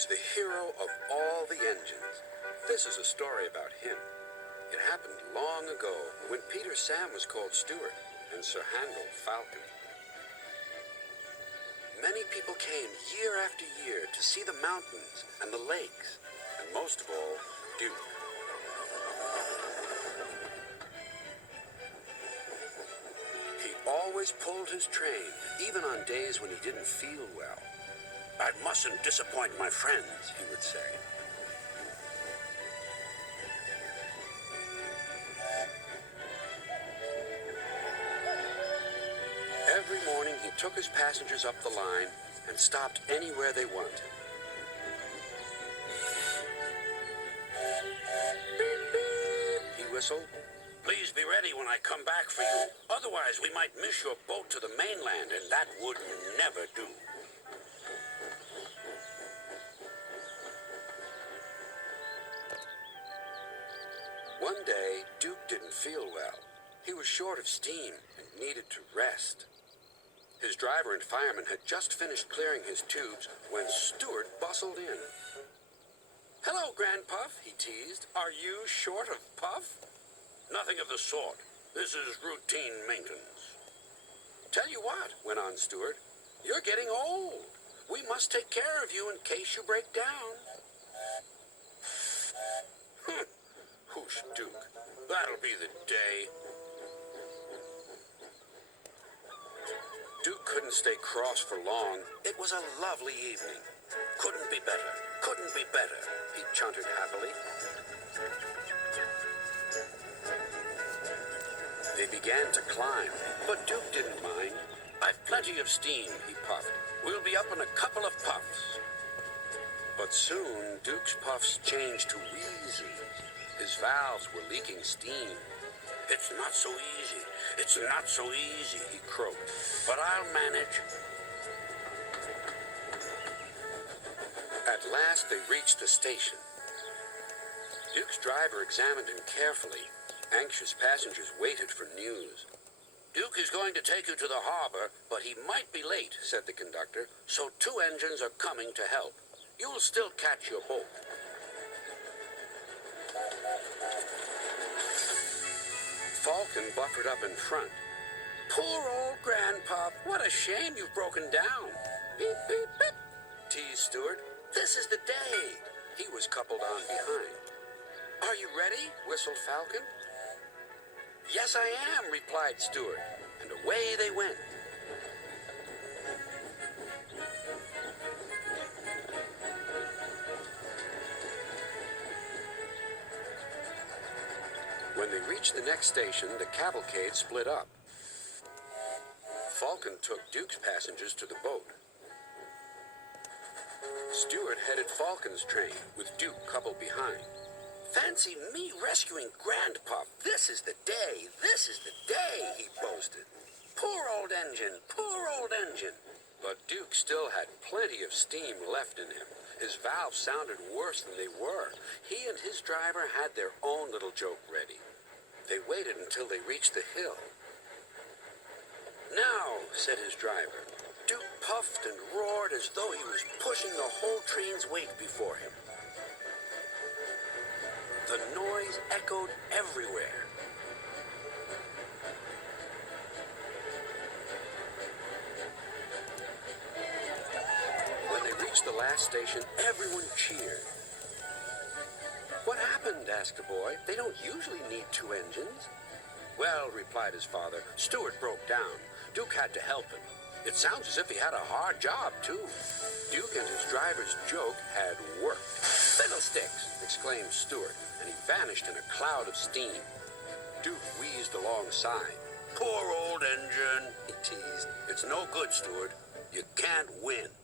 He's the hero of all the engines. This is a story about him. It happened long ago when Peter Sam was called Stuart and Sir Handel Falcon. Many people came year after year to see the mountains and the lakes, and most of all, Duke. He always pulled his train, even on days when he didn't feel well. "I mustn't disappoint my friends," he would say. Every morning he took his passengers up the line and stopped anywhere they wanted. Beep, beep, he whistled. "Please be ready when I come back for you. Otherwise we might miss your boat to the mainland, and that would never do." One day, Duke didn't feel well. He was short of steam and needed to rest. His driver and fireman had just finished clearing his tubes when Stuart bustled in. "Hello, Grandpuff," he teased. "Are you short of puff?" "Nothing of the sort. This is routine maintenance." "Tell you what," went on Stuart, "you're getting old. We must take care of you in case you break down." Whoosh, Duke. "That'll be the day." Duke couldn't stay cross for long. It was a lovely evening. "Couldn't be better. Couldn't be better," he chuntered happily. They began to climb, but Duke didn't mind. "I've plenty of steam," he puffed. "We'll be up in a couple of puffs." But soon Duke's puffs changed to wheezy. His valves were leaking steam. "It's not so easy. It's not so easy," he croaked. "But I'll manage." At last they reached the station. Duke's driver examined him carefully. Anxious passengers waited for news. "Duke is going to take you to the harbor, but he might be late," said the conductor, "so 2 engines are coming to help. You'll still catch your boat." Falcon buffered up in front. "Poor old Grandpuff, what a shame you've broken down." "Beep, beep, beep," teased Stuart. "This is the day." He was coupled on behind. "Are you ready?" whistled Falcon. "Yes, I am," replied Stuart, and away they went. When they reached the next station, the cavalcade split up. Falcon took Duke's passengers to the boat. Stuart headed Falcon's train, with Duke coupled behind. "Fancy me rescuing Grandpuff. This is the day. This is the day," he boasted. "Poor old engine. Poor old engine." But Duke still had plenty of steam left in him. His valves sounded worse than they were. He and his driver had their own little joke ready. They waited until they reached the hill. "Now," said his driver. Duke puffed and roared as though he was pushing the whole train's weight before him. The noise echoed everywhere. When they reached the last station, everyone cheered. "What happened?" asked a boy. "They don't usually need 2 engines." "Well," replied his father, "Stuart broke down. Duke had to help him. It sounds as if he had a hard job, too." Duke and his driver's joke had worked. "Fiddlesticks!" exclaimed Stuart, and he vanished in a cloud of steam. Duke wheezed alongside. "Poor old engine," he teased. "It's no good, Stuart. You can't win."